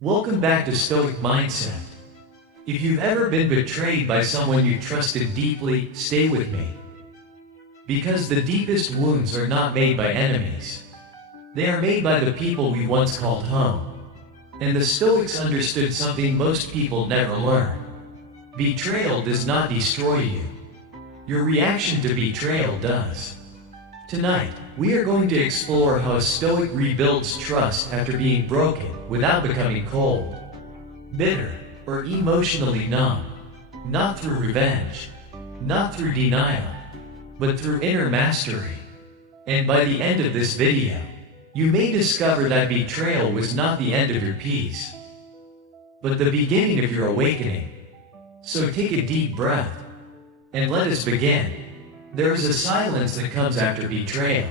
Welcome back to Stoic Mindset. If you've ever been betrayed by someone you trusted deeply, stay with me. Because the deepest wounds are not made by enemies. They are made by the people we once called home. And the Stoics understood something most people never learn. Betrayal does not destroy you. Your reaction to betrayal does. Tonight, we are going to explore how a Stoic rebuilds trust after being broken without becoming cold, bitter, or emotionally numb. Not through revenge, not through denial, but through inner mastery. And by the end of this video, you may discover that betrayal was not the end of your peace, but the beginning of your awakening. So take a deep breath, and let us begin. There is a silence that comes after betrayal.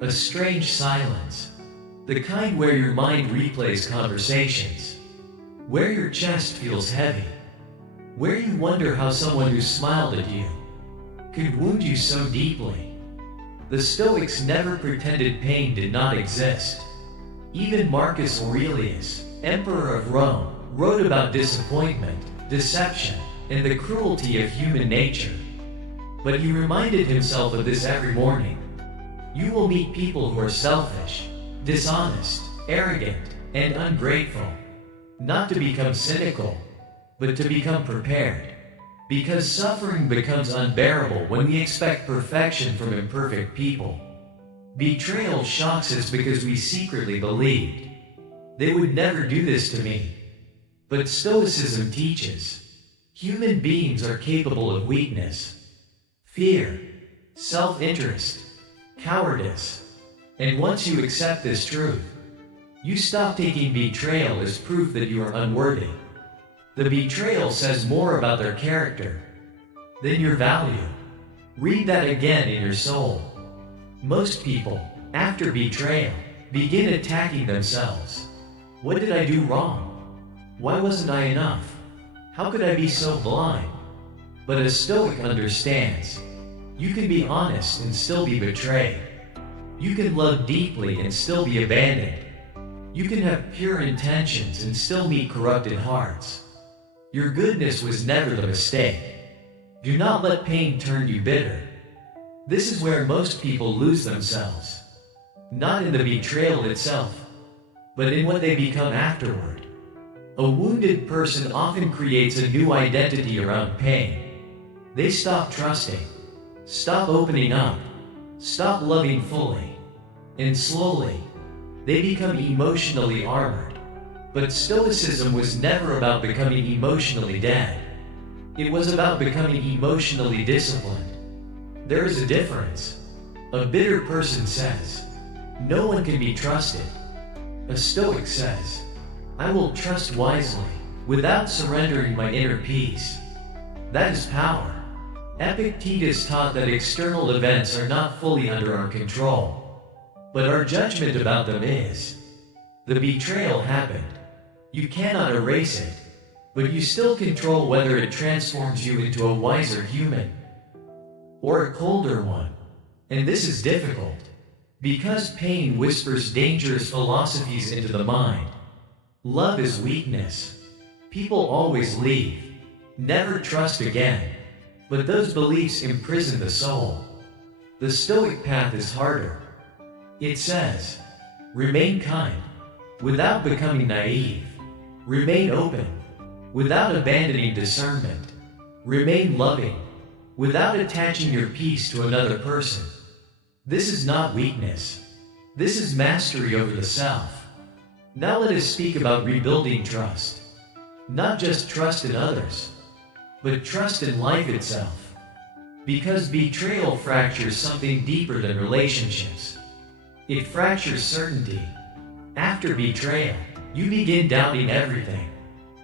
A strange silence. The kind where your mind replays conversations. Where your chest feels heavy. Where you wonder how someone who smiled at you could wound you so deeply. The Stoics never pretended pain did not exist. Even Marcus Aurelius, Emperor of Rome, wrote about disappointment, deception, and the cruelty of human nature. But he reminded himself of this every morning. You will meet people who are selfish, dishonest, arrogant, and ungrateful. Not to become cynical, but to become prepared. Because suffering becomes unbearable when we expect perfection from imperfect people. Betrayal shocks us because we secretly believed they would never do this to me. But Stoicism teaches human beings are capable of weakness, fear, self-interest, cowardice. And once you accept this truth, you stop taking betrayal as proof that you are unworthy. The betrayal says more about their character than your value. Read that again in your soul. Most people, after betrayal, begin attacking themselves. What did I do wrong? Why wasn't I enough? How could I be so blind? But a Stoic understands. You can be honest and still be betrayed. You can love deeply and still be abandoned. You can have pure intentions and still meet corrupted hearts. Your goodness was never the mistake. Do not let pain turn you bitter. This is where most people lose themselves. Not in the betrayal itself, but in what they become afterward. A wounded person often creates a new identity around pain. They stop trusting, stop opening up, stop loving fully, and slowly, they become emotionally armored. But Stoicism was never about becoming emotionally dead. It was about becoming emotionally disciplined. There is a difference. A bitter person says, "No one can be trusted." A Stoic says, "I will trust wisely, without surrendering my inner peace." That is power. Epictetus taught that external events are not fully under our control, but our judgment about them is. The betrayal happened. You cannot erase it, but you still control whether it transforms you into a wiser human or a colder one. And this is difficult, because pain whispers dangerous philosophies into the mind. Love is weakness. People always leave. Never trust again. But those beliefs imprison the soul. The Stoic path is harder. It says, remain kind, without becoming naive. Remain open, without abandoning discernment. Remain loving, without attaching your peace to another person. This is not weakness. This is mastery over the self. Now let us speak about rebuilding trust. Not just trust in others, but trust in life itself. Because betrayal fractures something deeper than relationships. It fractures certainty. After betrayal, you begin doubting everything.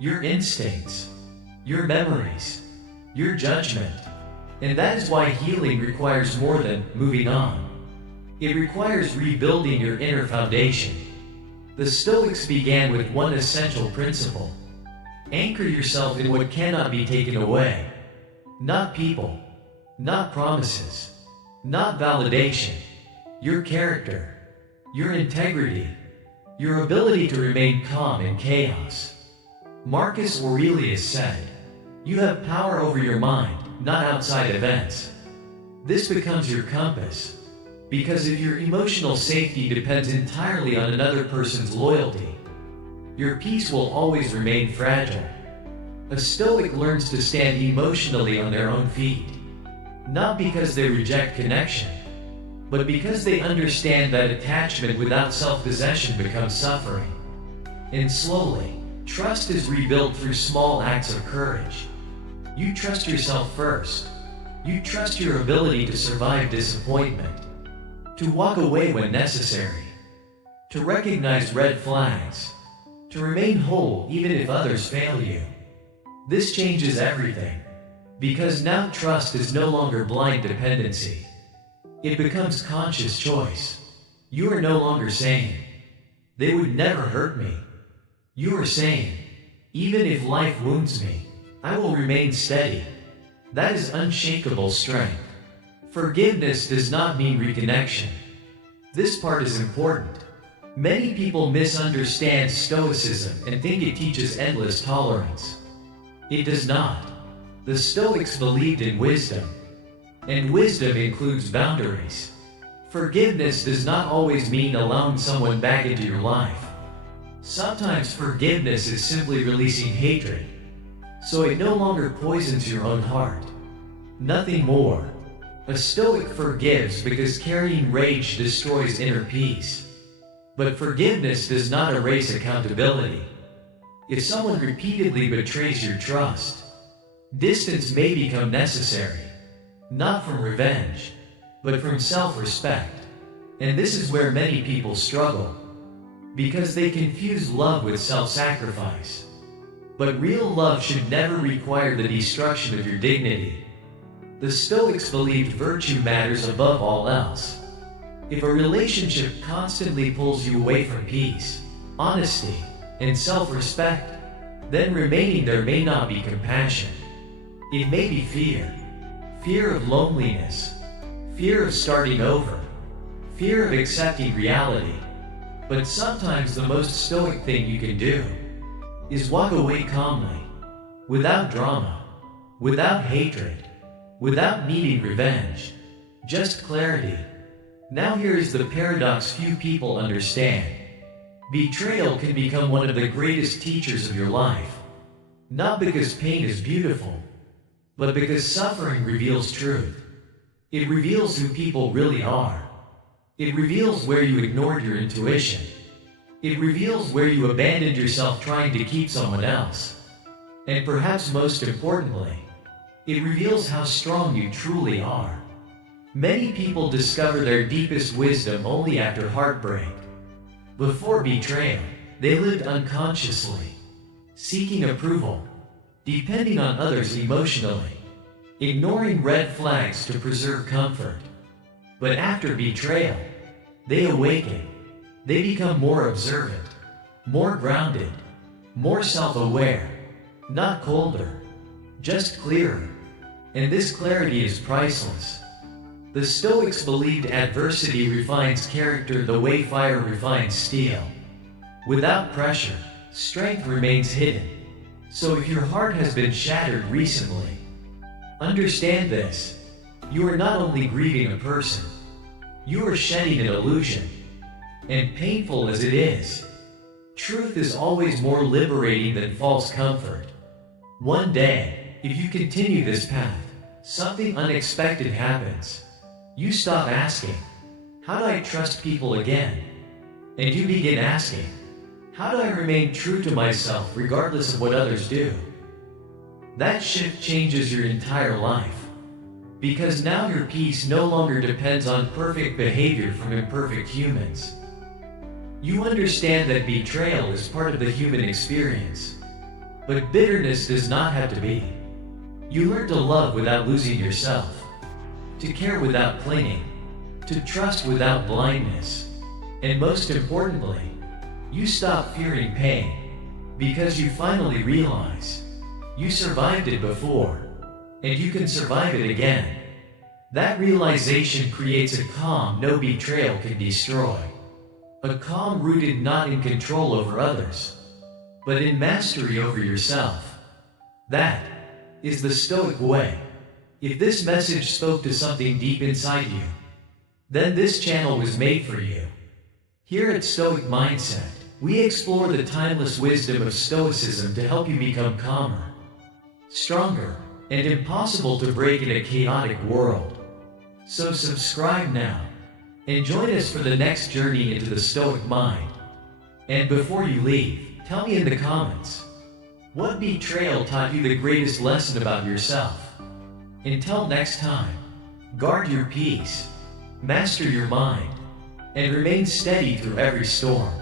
Your instincts, your memories, your judgment. And that is why healing requires more than moving on. It requires rebuilding your inner foundation. The Stoics began with one essential principle. Anchor yourself in what cannot be taken away. Not people, not promises, not validation. Your character, your integrity, your ability to remain calm in chaos. Marcus Aurelius said, "You have power over your mind, not outside events." This becomes your compass, because if your emotional safety depends entirely on another person's loyalty, your peace will always remain fragile. A Stoic learns to stand emotionally on their own feet, not because they reject connection, but because they understand that attachment without self-possession becomes suffering. And slowly, trust is rebuilt through small acts of courage. You trust yourself first. You trust your ability to survive disappointment, to walk away when necessary, to recognize red flags, to remain whole even if others fail you. This changes everything, because now trust is no longer blind dependency. It becomes conscious choice. You are no longer saying, "They would never hurt me." You are saying, "Even if life wounds me, I will remain steady." That is unshakable strength. Forgiveness does not mean reconnection. This part is important. Many people misunderstand Stoicism and think it teaches endless tolerance. It does not. The Stoics believed in wisdom, and wisdom includes boundaries. Forgiveness does not always mean allowing someone back into your life. Sometimes forgiveness is simply releasing hatred, so it no longer poisons your own heart. Nothing more. A Stoic forgives because carrying rage destroys inner peace. But forgiveness does not erase accountability. If someone repeatedly betrays your trust, distance may become necessary, not from revenge, but from self-respect. And this is where many people struggle, because they confuse love with self-sacrifice. But real love should never require the destruction of your dignity. The Stoics believed virtue matters above all else. If a relationship constantly pulls you away from peace, honesty, and self-respect, then remaining there may not be compassion. It may be fear. Fear of loneliness. Fear of starting over. Fear of accepting reality. But sometimes the most Stoic thing you can do is walk away calmly, without drama, without hatred, without needing revenge, just clarity. Now here is the paradox few people understand. Betrayal can become one of the greatest teachers of your life, not because pain is beautiful, but because suffering reveals truth. It reveals who people really are. It reveals where you ignored your intuition. It reveals where you abandoned yourself trying to keep someone else. And perhaps most importantly, it reveals how strong you truly are. Many people discover their deepest wisdom only after heartbreak. Before betrayal, they lived unconsciously, seeking approval, depending on others emotionally, ignoring red flags to preserve comfort. But after betrayal, they awaken. They become more observant, more grounded, more self-aware, not colder, just clearer. And this clarity is priceless. The Stoics believed adversity refines character the way fire refines steel. Without pressure, strength remains hidden. So if your heart has been shattered recently, understand this. You are not only grieving a person, you are shedding an illusion. And painful as it is, truth is always more liberating than false comfort. One day, if you continue this path, something unexpected happens. You stop asking, "How do I trust people again?" And you begin asking, "How do I remain true to myself regardless of what others do?" That shift changes your entire life. Because now your peace no longer depends on perfect behavior from imperfect humans. You understand that betrayal is part of the human experience. But bitterness does not have to be. You learn to love without losing yourself, to care without clinging, to trust without blindness. And most importantly, you stop fearing pain, because you finally realize you survived it before, and you can survive it again. That realization creates a calm no betrayal can destroy. A calm rooted not in control over others, but in mastery over yourself. That is the Stoic way. If this message spoke to something deep inside you, then this channel was made for you. Here at Stoic Mindset, we explore the timeless wisdom of Stoicism to help you become calmer, stronger, and impossible to break in a chaotic world. So subscribe now, and join us for the next journey into the Stoic mind. And before you leave, tell me in the comments, what betrayal taught you the greatest lesson about yourself? Until next time, guard your peace, master your mind, and remain steady through every storm.